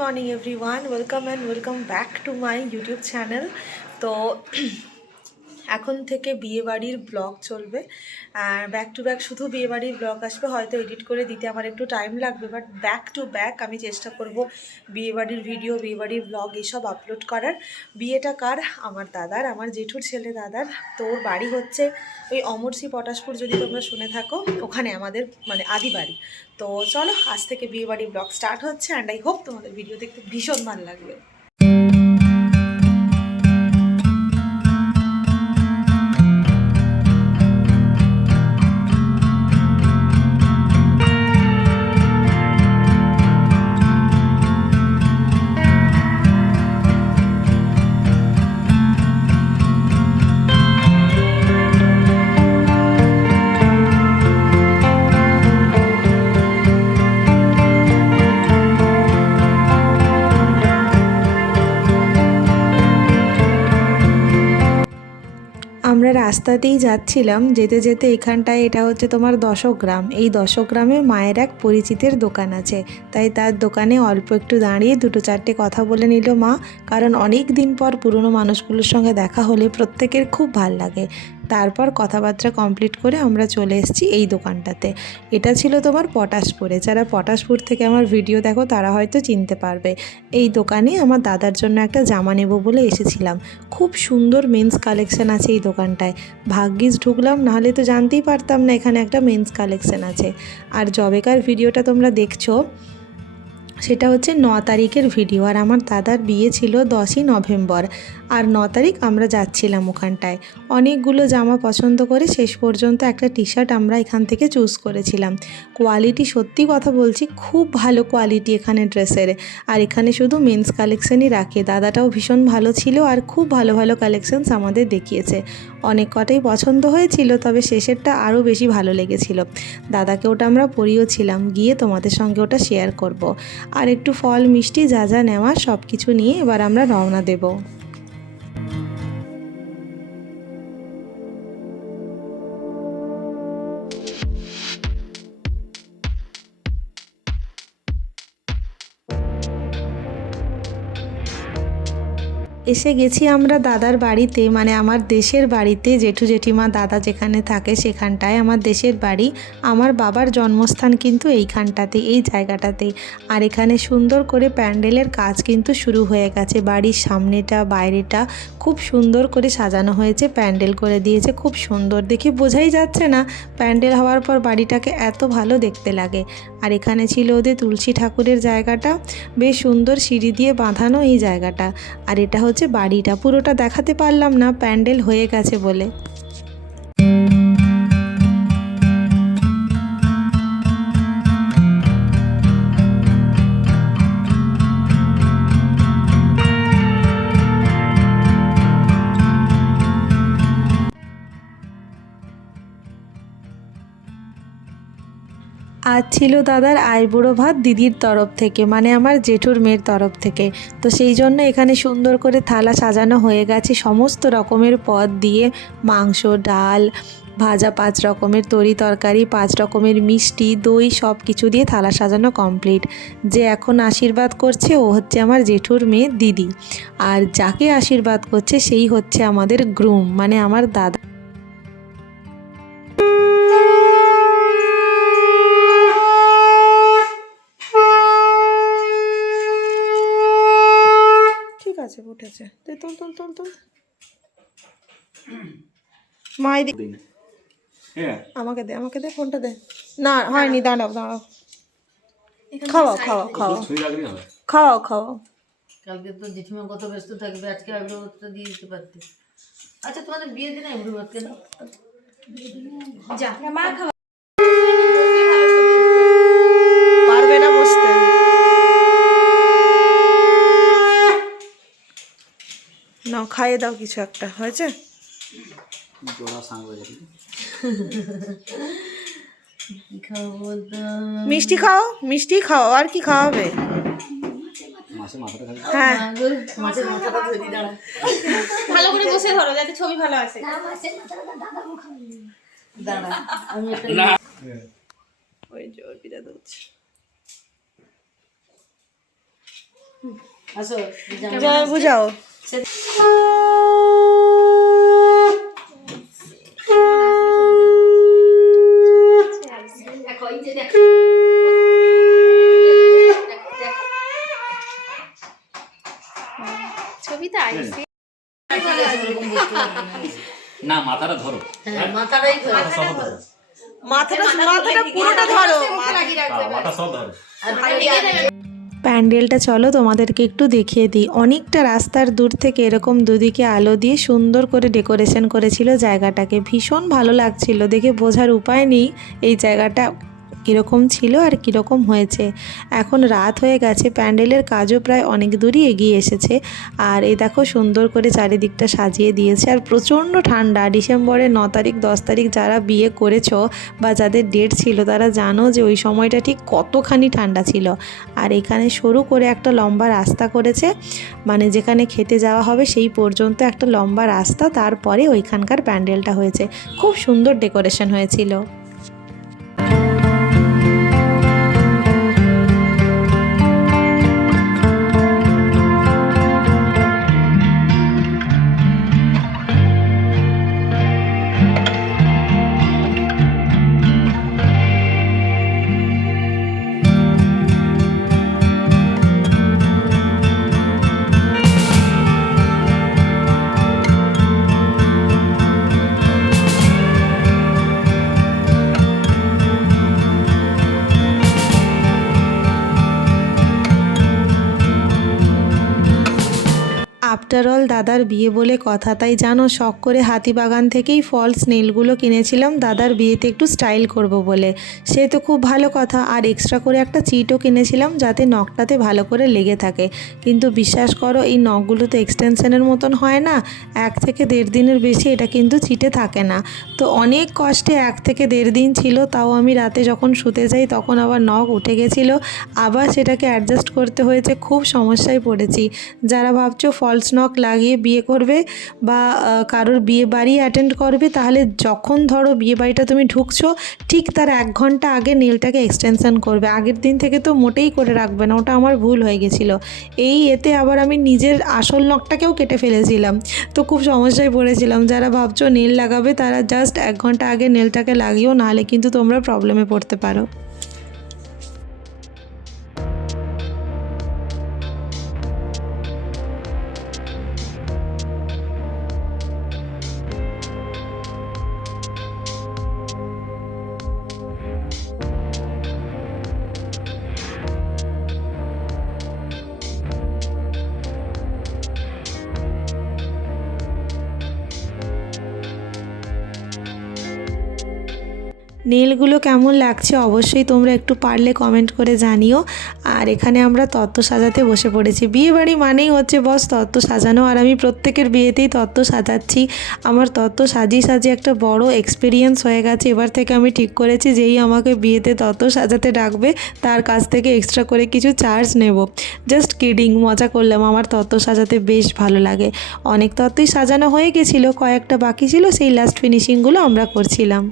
Morning everyone welcome and welcome back to my YouTube channel তো এখন থেকে বিয়েবাড়ির ব্লগ চলবে। আর ব্যাক টু ব্যাক শুধু বিয়েবাড়ির ব্লগ আসবে, হয়তো এডিট করে দিতে আমার একটু টাইম লাগবে বাট ব্যাক টু ব্যাক আমি চেষ্টা করব বিয়েবাড়ির ভিডিও বিয়েবাড়ির ব্লগ এসব আপলোড করার। বিয়েটা কার? আমার দাদার, আমার জেঠুর ছেলে দাদার। তো ওর বাড়ি হচ্ছে ওই অমরসি পটাশপুর, যদি তোমরা শুনে থাকো, ওখানে আমাদের মানে আদি বাড়ি। তো চলো, আজ থেকে বিয়েবাড়ির ব্লগ স্টার্ট হচ্ছে অ্যান্ড আই হোপ তোমাদের ভিডিও দেখতে ভীষণ ভালো লাগবে। আমরা রাস্তাতেই যাচ্ছিলাম, যেতে যেতে এখানটায় এটা হচ্ছে তোমার দশগ্রাম। এই দশগ্রামে মায়ের এক পরিচিতের দোকান আছে। তাই তার দোকানে অল্প একটু দাঁড়িয়ে দুটো চারটে কথা বলে নিল মা। কারণ অনেক দিন পর পুরনো মানুষগুলোর সঙ্গে দেখা হলে প্রত্যেকের খুব ভালো লাগে। তারপর কথাবার্তা কমপ্লিট করে আমরা চলে এসেছি এই দোকানটাতে। এটা ছিল তোমার পটাশপুরে। যারা পটাশপুর থেকে আমার ভিডিও দেখো, তারা হয়তো চিনতে পারবে। এই দোকানে আমার দাদার জন্য একটা জামা নেব বলে এসেছিলাম। খুব সুন্দর মেন্স কালেকশন আছে এই দোকানটায়। ভাগ্যিস ঢুকলাম, নাহলে তো জানতেই পারতাম না এখানে একটা মেন্স কালেকশন আছে। আর জবেকার ভিডিওটা তোমরা দেখছ সেটা হচ্ছে ন তারিখের ভিডিও। আর আমার দাদার বিয়ে ছিল দশই নভেম্বর। আর ন তারিখ আমরা যাচ্ছিলাম ওখানটায়। অনেকগুলো জামা পছন্দ করে শেষ পর্যন্ত একটা টি শার্ট আমরা এখান থেকে চুজ করেছিলাম। কোয়ালিটি সত্যি কথা বলছি, খুব ভালো কোয়ালিটি এখানে ড্রেসের। আর এখানে শুধু মেন্স কালেকশনই রাখে। দাদাটাও ভীষণ ভালো ছিল আর খুব ভালো ভালো কালেকশনস আমাদের দেখিয়েছে। অনেক কটাই পছন্দ হয়েছিল, তবে শেষেরটা আরও বেশি ভালো লেগেছিল দাদাকে ওটা আমরা পরিয়েছিলাম গিয়ে তোমাদের সঙ্গে ওটা শেয়ার করব। আর একটু ফল, মিষ্টি যা যা নেওয়া সব কিছু নিয়ে এবার আমরা রওনা দেবো এসে গেছি আমরা দাদার বাড়িতে মানে আমার দেশের বাড়িতে, জেঠু জেঠিমা, দাদা যেখানে থাকে সেখানটায়, আমার দেশের বাড়ি। আমার বাবার জন্মস্থান কিন্তু এইখানটাতে, এই জায়গাটাতেই আর এখানে সুন্দর করে প্যান্ডেলের কাজ কিন্তু শুরু হয়ে গেছে। বাড়ির সামনেটা, বাইরেটা খুব সুন্দর করে সাজানো হয়েছে, প্যান্ডেল করে দিয়েছে, খুব সুন্দর। দেখে বোঝাই যাচ্ছে না, প্যান্ডেল হওয়ার পর বাড়িটাকে এত ভালো দেখতে লাগে। আর এখানে ছিল ওদের তুলসী ঠাকুরের জায়গাটা, বেশ সুন্দর সিঁড়ি দিয়ে বাঁধানো এই জায়গাটা। আর এটা হচ্ছে বাড়িটা। পুরোটা দেখাতে পারলাম না প্যান্ডেল হয়ে গেছে বলে। ছিল দাদার আইবুড়ো ভাত দিদির তরফ থেকে মানে আমার জেঠুর মেয়ের তরফ থেকে। তো সেই জন্য এখানে সুন্দর করে থালা সাজানো হয়ে গেছে, সমস্ত রকমের পদ দিয়ে মাংস, ডাল, ভাজা পাঁচ রকমের, তরি তরকারি, পাঁচ রকমের মিষ্টি, দই, সব কিছু দিয়ে থালা সাজানো কমপ্লিট। যে এখন আশীর্বাদ করছে, ও হচ্ছে আমার জেঠুর মেয়ে দিদি। আর যাকে আশীর্বাদ করছে, সেই হচ্ছে আমাদের গ্রুম মানে আমার দাদা। উঠেছে। তুই তুল তুল তুল তুল। মাই দি হ্যাঁ আমাকে দে আমাকে দে ফোনটা দে। না হয়নি দাঁড়াও। দাঁড়াও খাওয়াও খাওয়াও খাওয়াও। খাওয়াও খাওয়াও। কালকে তো জেঠিমা কত ব্যস্ত থাকবে আজকে আইব্রো ভাতটা দিয়ে দিতে পারতে। আচ্ছা তোমাদের বিয়ে দিন আইব্রো ভাত কেন পারবে না বসতে নাও খাইয়ে দাও কিছু একটা হয়েছে? মিষ্টি খাও মিষ্টি খাও আর কি খাওয়াবে? হ্যাঁ। মাছের মাথাটা ধরি দাঁড়া ভালো করে বসে ধরো যাতে ছবি ভালো আসে। দাঁড়া আমি একটা ওই যে অর্পিতা দৌড়ছে আসো জামা জয় বুঝাও। বুঝতে না। মাথাটা ধরো। মাথাটাই ধরো। মাথাটা মাথাটা পুরোটা ধরো। মাথা সব ধরো। প্যান্ডেলটা চলো তোমাদেরকে একটু দেখিয়ে দিই। অনেকটা রাস্তার দূর থেকে এরকম দুদিকে আলো দিয়ে সুন্দর করে ডেকোরেশন করেছিল জায়গাটাকে। ভীষণ ভালো লাগছিল দেখে বোঝার উপায় নেই এই জায়গাটা। কীরকম ছিল আর কীরকম হয়েছে। এখন রাত হয়ে গেছে, প্যান্ডেলের কাজও প্রায় অনেক দূরই এগিয়ে এসেছে। আর এই দেখো সুন্দর করে চারিদিকটা সাজিয়ে দিয়েছে। আর প্রচণ্ড ঠান্ডা, ডিসেম্বরের ন তারিখ, দশ তারিখ যারা বিয়ে করেছ বা যাদের ডেট ছিল, তারা জানো যে ওই সময়টা ঠিক কতখানি ঠান্ডা ছিল। আর এখানে সরু করে একটা লম্বা রাস্তা করেছে। মানে যেখানে খেতে যাওয়া হবে সেই পর্যন্ত একটা লম্বা রাস্তা, তারপরে ওইখানকার প্যান্ডেলটা হয়েছে। খুব সুন্দর ডেকোরেশন হয়েছিল। আফটার অল দাদার বিয়ে বলে কথা, তাই জানো, শখ করে হাতিবাগান থেকেই ফলস নেলগুলো কিনেছিলাম, দাদার বিয়েতে একটু স্টাইল করব বলে। সে তো খুব ভালো কথা, আর এক্সট্রা করে একটা চিটও কিনেছিলাম, যাতে নখটাতে ভালো করে লেগে থাকে। কিন্তু বিশ্বাস করো, এই নখগুলো তো এক্সটেনশনের মতন হয় না, এক থেকে দেড় দিনের বেশি এটা কিন্তু চিটে থাকে না। তো অনেক কষ্টে এক থেকে দেড় দিন ছিল, তাও আমি রাতে যখন শুতে যাই, তখন আবার নখ উঠে গেছিল। আবার সেটাকে অ্যাডজাস্ট করতে হয়েছে, খুব সমস্যায় পড়েছি। যারা ভাবছ ফলস নখ লাগিয়ে বিয়ে করবে বা কারোর বিয়ে বাড়ি অ্যাটেন্ড করবে, তাহলে যখন ধরো বিয়ে বাড়িটা তুমি ঢুকছো, ঠিক তার এক ঘণ্টা আগে নেলটাকে এক্সটেনশন করবে। আগের দিন থেকে তো মোটেই করে রাখবে না, ওটা আমার ভুল হয়ে গেছিল। এই এতে আবার আমি নিজের আসল নখটাকেও কেটে ফেলেছিলাম। তো খুব সমস্যায় পড়েছিলাম। যারা ভাবছ নেল লাগাবে, তারা জাস্ট এক ঘণ্টা আগে নেলটাকে লাগিও, নাহলে কিন্তু তোমরা প্রবলেমে পড়তে পারো। নীলগুলো কেমন লাগছে অবশ্যই তোমরা একটু পারলে কমেন্ট করে জানিও। আর এখানে আমরা তত্ত্ব সাজাতে বসে পড়েছি। বিয়ে বাড়ি মানেই হচ্ছে বস তত্ত্ব সাজানো। আর আমি প্রত্যেকের বিয়েতেই তত্ত্ব সাজাচ্ছি। আমার তত্ত্ব সাজিয়ে সাজিয়ে একটা বড় এক্সপিরিয়েন্স হয়ে গেছে। এবার থেকে আমি ঠিক করেছি যেই আমাকে বিয়েতে তত্ত্ব সাজাতে ডাকবে, তার কাছ থেকে এক্সট্রা করে কিছু চার্জ নেব। জাস্ট কিডিং মজা করলাম। আমার তত্ত্ব সাজাতে বেশ ভালো লাগে। অনেক তত্ত্বই সাজানো হয়ে গেছিল, কয়েকটা বাকি ছিল, সেই লাস্ট ফিনিশিংগুলো আমরা করছিলাম।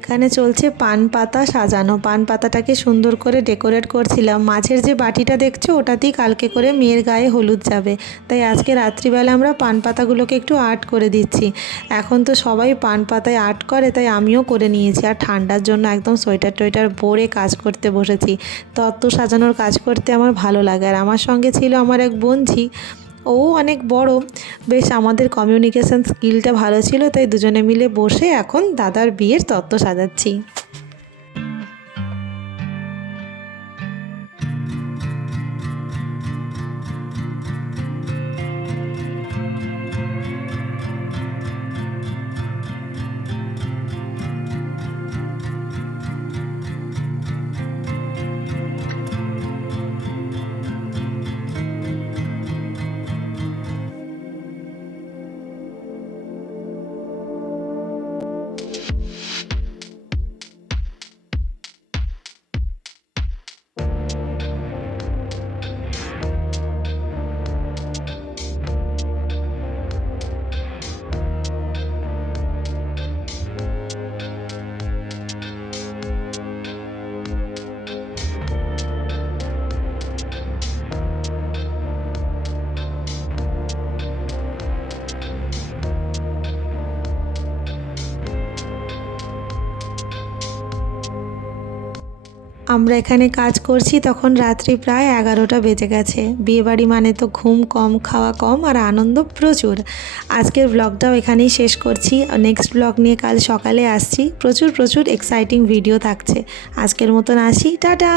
এখানে চলছে পান পাতা সাজানো। পান পাতাটাকে সুন্দর করে ডেকোরেট করছিলাম। মাছের যে বাটিটা দেখছ, ওটাতেই কালকে করে মেয়ের গায়ে হলুদ যাবে। তাই আজকে রাত্রিবেলা আমরা পান পাতাগুলোকে একটু আর্ট করে দিচ্ছি। এখন তো সবাই পান পাতায় আর্ট করে, তাই আমিও করে নিয়েছি। আর ঠান্ডার জন্য একদম সোয়েটার টোয়েটার পরে কাজ করতে বসেছি। তত্ত্ব সাজানোর কাজ করতে আমার ভালো লাগে। আর আমার সঙ্গে ছিল আমার এক বন্ধি ও অনেক বড়। বেশ, আমাদের কমিউনিকেশন স্কিলটা ভালো ছিল, তাই দুজনে মিলে বসে এখন দাদার বিয়ের তত্ত্ব সাজাচ্ছি। আমরা এখানে কাজ করছি তখন রাত্রি প্রায় এগারোটা বেজে গেছে। বিয়েবাড়ি মানে তো ঘুম কম, খাওয়া কম আর আনন্দ প্রচুর। আজকের ব্লগটাও এখানেই শেষ করছি। নেক্সট ব্লগ নিয়ে কাল সকালে আসছি। প্রচুর প্রচুর এক্সাইটিং ভিডিও থাকছে। আজকের মতন আসি। টাটা!